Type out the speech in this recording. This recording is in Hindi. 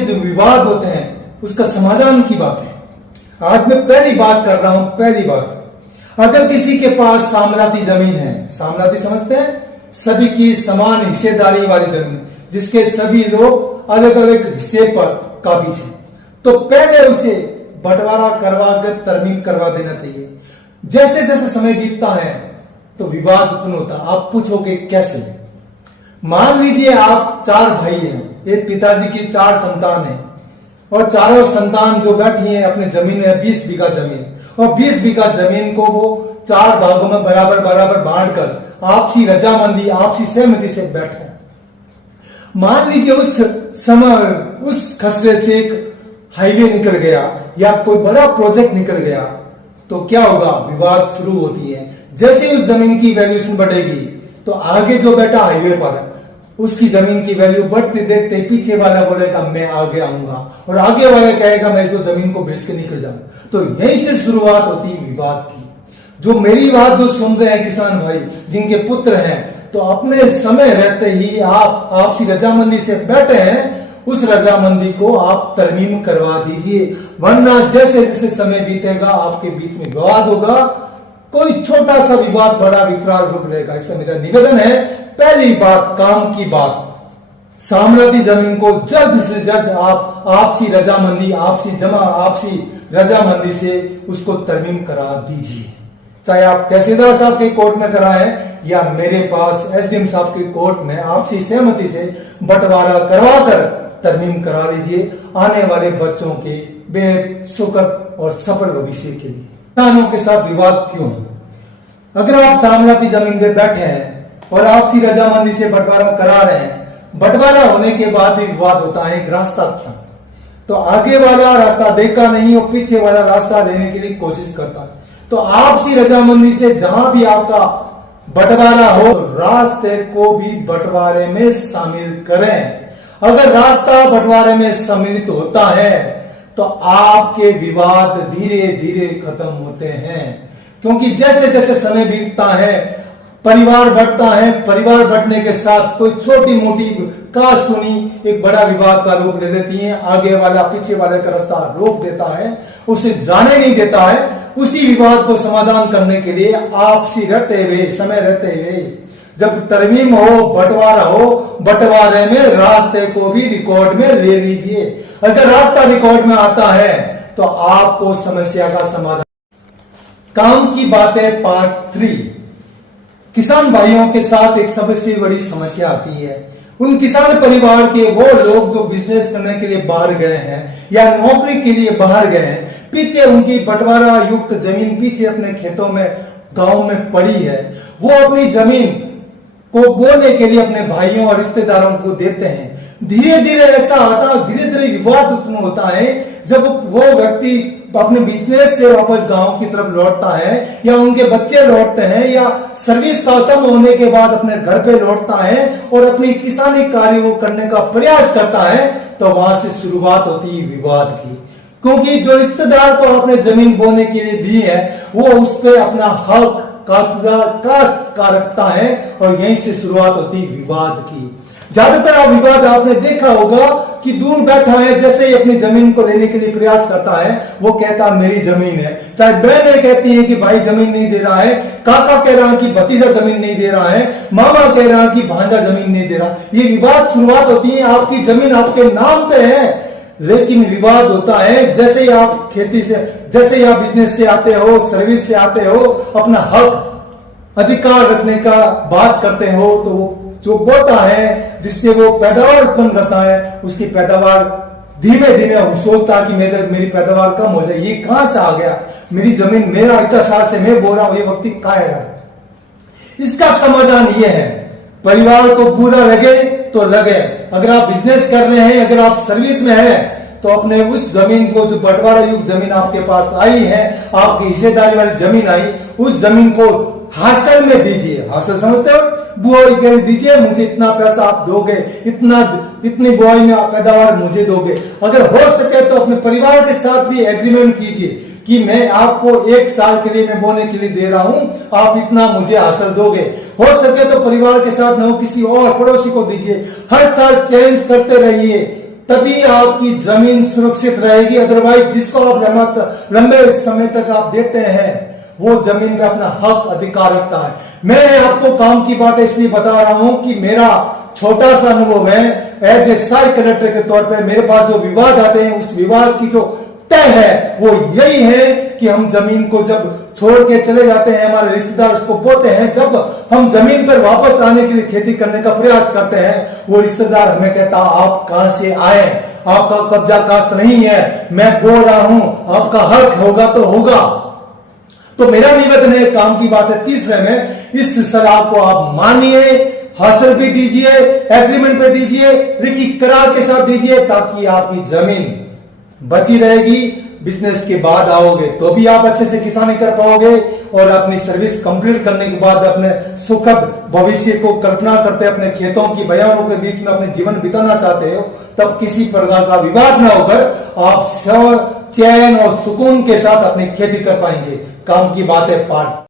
जो विवाद होते हैं उसका समाधान की बात है। आज मैं पहली बात कर रहा हूं। पहली बात, अगर किसी के पास सामलाती जमीन है, सामलाती समझते हैं, सभी की समान हिस्सेदारी वाली जमीन जिसके सभी लोग अलग अलग हिस्से पर काबिज हैं, तो पहले उसे बंटवारा करवा कर तरमीम करवा देना चाहिए। जैसे जैसे समय बीतता है तो विवाद उत्पन्न होता। आप पूछोगे कैसे? मान लीजिए आप 4 भाई हैं, एक पिताजी की 4 संतान है और चारों संतान जो बैठी हैं अपने जमीन में 20 बीघा जमीन, और 20 बीघा जमीन को वो 4 भागों में बराबर बराबर बांटकर आपसी रजामंदी आपसी सहमति से बैठे। मान लीजिए उस समय उस खसरे से एक हाईवे निकल गया या कोई बड़ा प्रोजेक्ट निकल गया तो क्या होगा? विवाद शुरू होती है। जैसे उस जमीन की वैल्यूएशन बढ़ेगी तो आगे जो बैठा हाईवे पर उसकी जमीन की वैल्यू बढ़ती देखते पीछे वाला बोलेगा मैं आगे आऊंगा, और आगे वाला कहेगा मैं इस जमीन को बेच के निकल जाऊं। तो यहीं से शुरुआत होती है विवाद की। जो मेरी बात जो सुन रहे हैं किसान भाई जिनके पुत्र हैं, तो अपने समय रहते ही आप आपसी रजामंदी से बैठे हैं, उस रजामंदी को आप तरमीम करवा दीजिए, वरना जैसे जैसे समय बीतेगा आपके बीच में विवाद होगा। कोई छोटा सा विवाद बड़ा विकराल रूप लेगा। इससे मेरा निवेदन है, पहली बात काम की बात, सामलाती जमीन को जल्द से जल्द आप आपसी रजामंदी आपसी रजामंदी से उसको तरमीम करा दीजिए। चाहे आप तहसीलदार साहब के कोर्ट में कराएं या मेरे पास एसडीएम साहब के कोर्ट में आपसी सहमति से बंटवारा करवा कर तरमीम करा लीजिए, आने वाले बच्चों के बेहद सुखद और सफल भविष्य के लिए। किसानों के साथ विवाद क्यों? अगर आप सामलाती जमीन पे बैठे हैं और आपसी रजामंदी से बंटवारा करा रहे हैं, बंटवारा होने के बाद भी विवाद होता है, एक रास्ता क्या? तो आगे वाला रास्ता देखा नहीं और पीछे वाला रास्ता लेने के लिए कोशिश करता है। तो आपसी रजामंदी से जहां भी आपका बंटवारा हो, रास्ते को भी बंटवारे में शामिल करें। अगर रास्ता बंटवारे में सम्मिलित होता है तो आपके विवाद धीरे धीरे खत्म होते हैं, क्योंकि जैसे जैसे समय बीतता है परिवार बढ़ता है, परिवार बढ़ने के साथ कोई छोटी मोटी कहासुनी एक बड़ा विवाद का रूप ले लेती है। आगे वाला पीछे वाले का रास्ता रोक देता है, उसे जाने नहीं देता है। उसी विवाद को समाधान करने के लिए आपसी रहते हुए, समय रहते हुए जब तरमीम हो, बंटवारा हो, बंटवारे में रास्ते को भी रिकॉर्ड में ले लीजिए। अगर रास्ता रिकॉर्ड में आता है तो आपको समस्या का समाधान। काम की बातें पार्ट 3। किसान भाइयों के साथ एक सबसे बड़ी समस्या आती है। उन किसान परिवार के वो लोग जो बिजनेस करने के लिए बाहर गए हैं या नौकरी के लिए बाहर गए हैं, पीछे उनकी बंटवारा युक्त जमीन पीछे अपने खेतों में गांव में पड़ी है, वो अपनी जमीन को बोने के लिए अपने भाइयों और रिश्तेदारों को देते हैं। धीरे धीरे ऐसा आता, धीरे धीरे विवाद उत्पन्न होता है। जब वो व्यक्ति अपने बिजनेस से वापस गांव की तरफ लौटता है या उनके बच्चे लौटते हैं या सर्विस खत्म होने के बाद अपने घर पे लौटता है और अपनी किसानी कार्य को करने का प्रयास करता है, तो वहां से शुरुआत होती है विवाद की। क्योंकि जो रिश्तेदार को आपने जमीन बोने के लिए दी है वो उस पर अपना हक का रखता है और यहीं से शुरुआत होती विवाद की। ज्यादातर विवाद आपने देखा होगा कि दूर बैठा है, जैसे ही अपनी जमीन को लेने के लिए प्रयास करता है वो कहता मेरी जमीन है। चाहे बहनें कहती हैं कि भाई जमीन नहीं दे रहा है, काका कह रहा है कि भतीजा जमीन नहीं दे रहा है, मामा कह रहा है कि भांजा जमीन नहीं दे रहा। ये विवाद शुरुआत होती है, आपकी जमीन आपके नाम पे है, लेकिन विवाद होता है जैसे ही आप खेती से, जैसे ही आप बिजनेस से आते हो, सर्विस से आते हो, अपना हक अधिकार रखने का बात करते हो, तो जो बोता है जिससे वो पैदावार उत्पन्न करता है, उसकी पैदावार धीमे धीमे सोचता कि मेरी पैदावार कम हो जाए। ये कहां से आ गया? मेरी जमीन मेरा इतना साल से मैं बोल रहा हूं, ये व्यक्ति कहां है? इसका समाधान ये है, परिवार को बुरा लगे तो लगे। अगर आप बिजनेस कर रहे हैं, अगर आप सर्विस में हैं, तो अपने उस जमीन को, जो बंटवारा युक्त जमीन आपके पास आई है, आपकी हिस्सेदारी वाली जमीन आई, उस जमीन को हासिल में दीजिए। हासिल समझते हो? बुआई कर दीजिए, मुझे इतना पैसा आप दोगे, इतनी बुआई में पैदावार मुझे दोगे। अगर हो सके तो अपने परिवार के साथ भी एग्रीमेंट कीजिए कि मैं आपको 1 साल के लिए मैं बोने के लिए दे रहा हूं, आप इतना मुझे हासिल दोगे। हो सके तो परिवार के साथ न हो किसी और पड़ोसी को दीजिए। हर साल चेंज करते रहिए, तभी आपकी जमीन सुरक्षित रहेगी। अदरवाइज जिसको आप लंबे समय तक आप देते हैं वो जमीन पे अपना हक अधिकार रखता है। मैं आपको काम की बात इसलिए बता रहा हूं कि मेरा छोटा सा अनुभव है। एज ए साइड कलेक्टर के तौर पे मेरे पास जो विवाद आते हैं उस विवाद की जो तय है वो यही है कि हम जमीन को जब छोड़ के चले जाते हैं, हमारे रिश्तेदार उसको बोलते हैं, जब हम जमीन पर वापस आने के लिए खेती करने का प्रयास करते हैं वो रिश्तेदार हमें कहता आप कहां से आए, आपका कब्जा कास्ट नहीं है, मैं बोल रहा हूं आपका हक होगा तो होगा। तो मेरा निवेदन है, काम की बात है तीसरे में, इस सलाह को आप मानिए, हासिल भी दीजिए, एग्रीमेंट पे दीजिए, लिखित करार के साथ दीजिए, ताकि आपकी जमीन बची रहेगी। बिजनेस के बाद आओगे तो भी आप अच्छे से किसानी कर पाओगे और अपनी सर्विस कंप्लीट करने के बाद अपने सुखद भविष्य को कल्पना करते अपने खेतों की बयानों के बीच में अपने जीवन बिताना चाहते हो, तब किसी प्रकार का विवाद न होकर आप चैन और सुकून के साथ अपनी खेती कर पाएंगे। काम की बात है पार्ट